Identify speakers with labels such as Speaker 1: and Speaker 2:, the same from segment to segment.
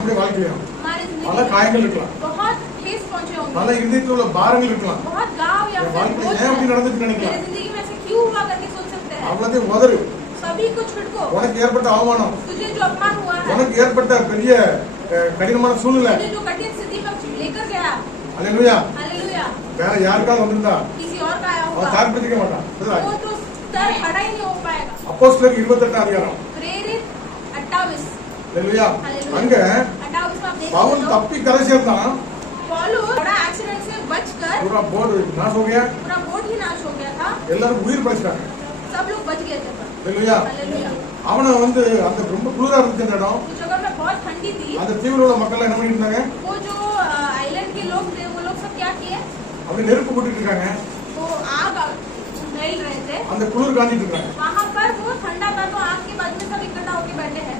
Speaker 1: அப்படி
Speaker 2: பல காயங்கள் இருக்கலாம். பல உள்ள பாரங்கள் இருக்கலாம்.
Speaker 1: வாழ்க்கை
Speaker 2: ஏன் அப்படி
Speaker 1: நடந்துட்டு
Speaker 2: நினைக்கலாம் அவ்வளோத்தையும் உதறு. உனக்கு ஏற்பட்ட அவமானம். உனக்கு ஏற்பட்ட பெரிய கடினமான சூழ்நிலை.
Speaker 1: அலையலுயா
Speaker 2: வேற யாருக்காவது வந்திருந்தா அவன் தாக்கு பிடிக்க மாட்டான்
Speaker 1: அப்போ
Speaker 2: சிலருக்கு இருபத்தெட்டாம் அதிகாரம்.
Speaker 1: प्रेरित अट्ठाईस
Speaker 2: அல்லேலூயா
Speaker 1: हालेलुया
Speaker 2: அங்க
Speaker 1: अट्ठाईस में आप देख
Speaker 2: பவுல்
Speaker 1: सकते हो
Speaker 2: தப்பி கரை சேர்ந்தான்
Speaker 1: पौलुस बड़ा एक्सीडेंट से बचकर
Speaker 2: பூரா போர்டு நாச हो गया
Speaker 1: पूरा बोट ही नाश हो गया था
Speaker 2: எல்லாரும் உயிர் பறிச்சிட்டாங்க
Speaker 1: सब लोग बच गए थे पर
Speaker 2: அல்லேலூயா
Speaker 1: हालेलुया
Speaker 2: அவனை வந்து அந்த ரொம்ப குளிரா இருந்துச்சு அந்த இடம்
Speaker 1: उस जगह में बहुत ठंडी थी
Speaker 2: அந்த தீவில் உள்ள மக்கள் என்ன பண்ணிட்டு இருந்தாங்க
Speaker 1: वो जो आइलैंड के लोग थे वो लोग सब क्या किए
Speaker 2: அப்படி நெருப்பு போட்டுட்டு இருக்காங்க
Speaker 1: वो आग जल रहे थे
Speaker 2: அந்த குளிர் காஞ்சிட்டு இருக்காங்க
Speaker 1: वहाँ पर वो ठंडा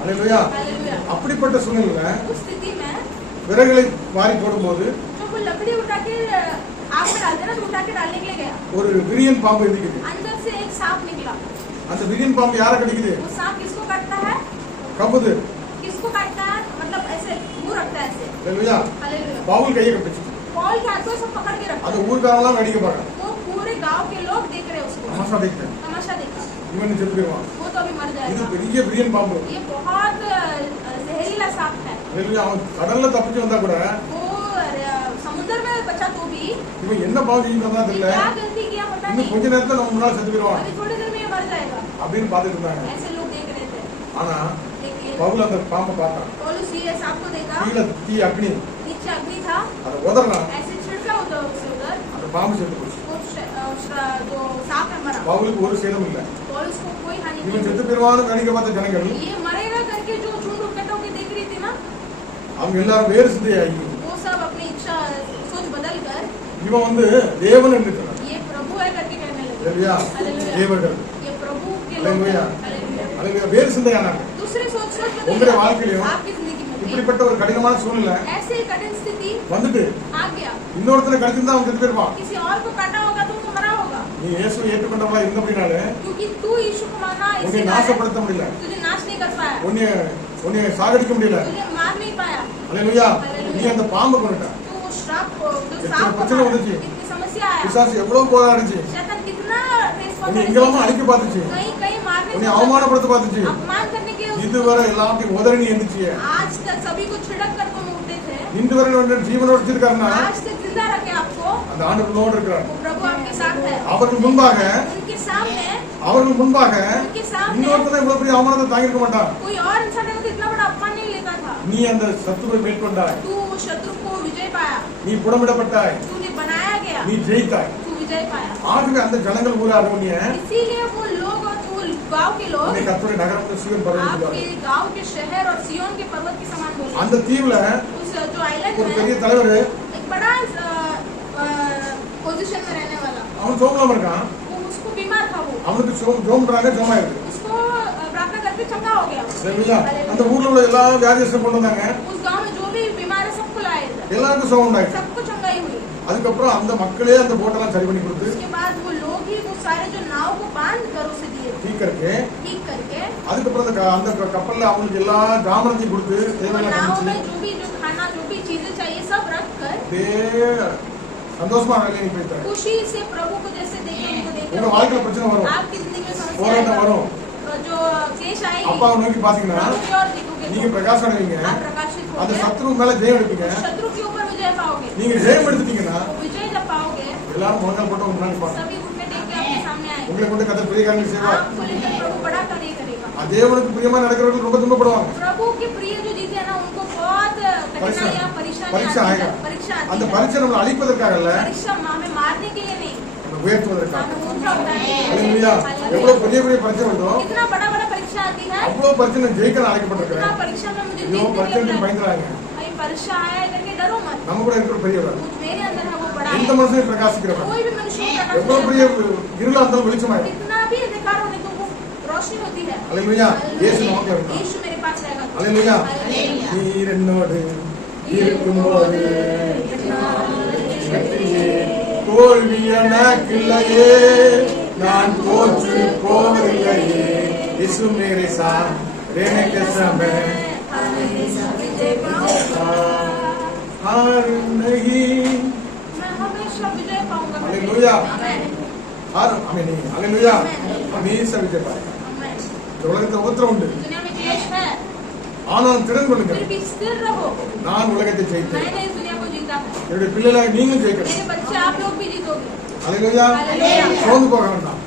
Speaker 1: होके बैठे हैं
Speaker 2: அல்லேலூயா
Speaker 1: हालेलुया
Speaker 2: அப்படிப்பட்ட சூழ்நிலையில
Speaker 1: उस स्थिति में
Speaker 2: விறகுகளை வாரி போடும்போது
Speaker 1: जो वो लकड़ी उठा के आग में डालते ना तो उठा के डालने के लिए गया
Speaker 2: ஒரு விரியன் பாம்பு எதிக்குது
Speaker 1: अंदर से एक सांप निकला
Speaker 2: அந்த விரியன் பாம்பு யாரை கடிக்குது
Speaker 1: वो सांप किसको काटता है
Speaker 2: கம்புது
Speaker 1: किसको काटता है मतलब ऐसे मुंह रखता है ऐसे
Speaker 2: அல்லேலூயா
Speaker 1: हालेलुया
Speaker 2: பவுல் கையை கப்பிச்சு
Speaker 1: पॉल के हाथों से पकड़ के रखा
Speaker 2: அந்த ஊர்க்காரெல்லாம் வேடிக்கை பார்க்க
Speaker 1: वो पूरे गांव के लोग देख रहे हैं उसको
Speaker 2: தமாஷா देखते
Speaker 1: तमाशा देखा
Speaker 2: இவன்
Speaker 1: செத்துருவான்
Speaker 2: இது பெரிய பிரியன் பாம்பு. அவன் கடல்ல தப்பிச்சு வந்தா கூட இவன் என்ன பாவம் செஞ்சுட்டு தெரியல. இன்னும் கொஞ்ச நேரத்துல நம்ம முன்னால செத்து போயிடுவான். அப்படின்னு பாத்துட்டு இருந்தாங்க. ஆனா பவுல் அந்த பாம்பை பார்த்தான். கீழே தீ அக்னி. அதை உதறலாம். பாம்பு செத்து போச்சு. பவுலுக்கு ஒரு சேதம் இல்ல. இவன் செத்து பெறுவான்னு நினைக்க பார்த்த ஜனங்கள். அவங்க எல்லாரும் வேறு சிந்தையாகி இவன் வந்து தேவன் என்று தேவர்கள். வேறு சிந்தையானாங்க உங்களுடைய வாழ்க்கையிலும் இப்படிப்பட்ட ஒரு கடினமான சூழ்நிலை வந்துட்டு
Speaker 1: இன்னொருத்தர
Speaker 2: கடிச்சு தான் அவங்க கெட்டு போயிருப்பான். நீ இயேசு
Speaker 1: ஏற்றுக்கொண்டவங்களா இருந்த அப்படினால
Speaker 2: உன்னை நாசப்படுத்த முடியல. உன்னை உன்னை சாகடிக்க முடியல. அலையா நீ அந்த பாம்பு கொண்டுட்ட.
Speaker 1: பிரச்சனை வந்துச்சு?
Speaker 2: விசாசி எவ்வளவு போராடிச்சு உன்னை எங்கெல்லாம அடிக்க பார்த்துச்சு. உன்னை அவமானப்படுத்த பார்த்துச்சு. இதுவரை எல்லாத்தையும் உதறி
Speaker 1: இருந்துச்சு तक सभी को छिड़क कर तुम उठते थे
Speaker 2: இன்று வரை உன்னை ஜீவனோடு வச்சிருக்காருன்னா
Speaker 1: आज तक जिंदा रखे आपको
Speaker 2: அந்த ஆண்டு உன்னோடு இருக்கிறார்
Speaker 1: वो प्रभु आपके साथ है
Speaker 2: அவர்கள் முன்பாக
Speaker 1: उनके सामने
Speaker 2: அவர்கள் முன்பாக
Speaker 1: उनके सामने
Speaker 2: இன்னொருத்தனை இவ்வளவு பெரிய அவமானத்தை தாங்கியிருக்க மாட்டான்
Speaker 1: कोई और इंसान है तो इतना बड़ा अपमान नहीं लेता था
Speaker 2: நீ அந்த சத்துருவை மேற்கொண்டாய்
Speaker 1: तू वो शत्रु को विजय पाया
Speaker 2: நீ புடமிடப்பட்டாய்
Speaker 1: तूने बनाया गया
Speaker 2: நீ ஜெயித்தாய்
Speaker 1: तू विजय पाया
Speaker 2: ஆகவே அந்த ஜனங்கள் ஊராக உன்னைய
Speaker 1: इसीलिए वो लोग और वो गांव के लोग
Speaker 2: உன்னை கத்துரை நகரம் சிவன்
Speaker 1: आपके
Speaker 2: பரவாயில்லை
Speaker 1: गांव के शहर और सियोन के पर्वत के समान बोले
Speaker 2: அந்த தீவுல
Speaker 1: उस जो आइलैंड
Speaker 2: ஒரு
Speaker 1: में
Speaker 2: பெரிய தலைவர்
Speaker 1: एक बड़ा पोजीशन में रहने वाला
Speaker 2: அவன் சோமலாம இருக்கான்
Speaker 1: वो उसको बीमार था वो
Speaker 2: அவனுக்கு சோம் ஜோம்ன்றாங்க ஜோமா இருக்கு
Speaker 1: उसको अ, प्रार्थना करके चंगा हो गया
Speaker 2: சரிங்களா அந்த ஊர்ல உள்ள எல்லா வியாதியஸ்டும் கொண்டு வந்தாங்க
Speaker 1: उस गांव में जो भी बीमार है सबको लाए थे
Speaker 2: எல்லாருக்கும் சோகம் உண்டாயிடுச்சு
Speaker 1: सबको चंगाई हुई
Speaker 2: அதுக்கப்புறம் அந்த மக்களே அந்த போட்டெல்லாம் சரி பண்ணி கொடுத்து
Speaker 1: उसके बाद वो लोग ही वो सारे जो नाव को बांध कर उसे दिए थे
Speaker 2: டீக்கருக்கு
Speaker 1: ठीक करके
Speaker 2: அதுக்கப்புறம் அந்த க- அந்த க- கப்பல்ல அவங்களுக்கு எல்லா ஜாமனத்தையும் கொடுத்து
Speaker 1: वो
Speaker 2: தேவையான
Speaker 1: नाव
Speaker 2: காமிச்சு
Speaker 1: में जो भी जो खाना जो भी चीजें चाहिए सब रख कर
Speaker 2: அப்படியே சந்தோஷமா வேலையை போயிட்டாரு
Speaker 1: खुशी से प्रभु को जैसे देखे उनको देखे
Speaker 2: உங்க வாழ்க்கையில பிரச்சனை வரும்
Speaker 1: आपकी जिंदगी में समस्या
Speaker 2: போராட்டம்
Speaker 1: आएगा।
Speaker 2: வரும்
Speaker 1: तो जो क्लेश आएगी
Speaker 2: அப்பாவை நோக்கி பாத்தீங்கன்னா
Speaker 1: प्रभु की ओर देखोगे
Speaker 2: நீங்க
Speaker 1: तो
Speaker 2: பிரகாசம் அடைவீங்க
Speaker 1: आप प्रकाशित
Speaker 2: அந்த
Speaker 1: होगे
Speaker 2: சத்ரு மேல ஜெயம் எடுப்பீங்க
Speaker 1: उस शत्रु के ऊपर विजय पाओगे
Speaker 2: நீங்க ஜெயம் எடுத்துட்டீங்கன்னா
Speaker 1: वो विजय जब पाओगे
Speaker 2: எல்லாரும் முழங்கால் போட்டு உங்க முன்னாடி பாருங்க
Speaker 1: सभी
Speaker 2: உங்களை கொண்டு கதை பெரிய காரியம் செய்வார் தேவனுக்கு பிரியமா நடக்கிறவர்கள் ரொம்ப துன்பப்படுவாங்க. பரீட்சை
Speaker 1: ஆகா
Speaker 2: அந்த பரீட்சை நம்ம அழிப்பதற்காக இல்ல உயர்த்துவதற்காக. பெரிய பெரிய பரீட்சை வருதோ அவ்வளவு பரீட்சை நான் ஜெயிக்க அழைக்கப்பட்டிருக்கிறேன். பயந்துறாங்க. நம்ம கூட இருக்கிற பெரியவர்.
Speaker 1: कुछ मेरे अंदर है वो बड़ा
Speaker 2: எந்த
Speaker 1: है
Speaker 2: மனுஷனையும் பிரகாசிக்கிறவர்
Speaker 1: कोई भी मनुष्य को
Speaker 2: எவ்வளவு
Speaker 1: प्रकाश
Speaker 2: பெரிய
Speaker 1: नहीं
Speaker 2: இருளா இருந்தாலும் வெளிச்சமாயிடும்
Speaker 1: करता। कितना भी अंधकार होने तो वो रोशनी होती है
Speaker 2: அல்லேலூயா இயேசு நமக்கு இருந்தார்
Speaker 1: यीशु मेरे पास रहेगा
Speaker 2: அல்லேலூயா
Speaker 1: हालेलुया।
Speaker 2: நீர் என்னோடு இருக்கும்போது வெற்றியே தோல்வி எனக்கில்லையே நான் தோற்று போவதில்லையே இசு மேரே சார் रहने के समय
Speaker 1: हमेशा विजय पाऊं
Speaker 2: हार नहीं அலையிலுயா ஆரம் அமேன் அலையிலுயா அமேச விஜய
Speaker 1: பாருங்க
Speaker 2: இந்த உலகத்தில் உபத்திரம் உண்டு. ஆனால் திறன் கொள்ளுங்கள் நான் உலகத்தை ஜெயித்தேன். என்னுடைய பிள்ளைகளை நீங்களும் ஜெயிக்கணும்
Speaker 1: அலையிலுயா
Speaker 2: சோர்ந்து போக வேண்டாம்.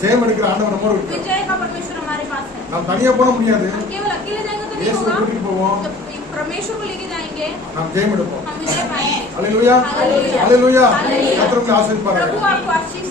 Speaker 2: சேம் எடுக்கிற ஆண்டவர்
Speaker 1: நம்ம இருக்கு
Speaker 2: நாம் தனியா போட முடியாது.
Speaker 1: இயேசுவை
Speaker 2: கூட்டிட்டு போவோம்.
Speaker 1: परमेश्वर को लेके जाएँगे।
Speaker 2: हम जय मुड़ो
Speaker 1: हम विजय पाएँगे। हालेलुया। हालेलुया।
Speaker 2: हालेलुया।
Speaker 1: प्रभु आपको आशीष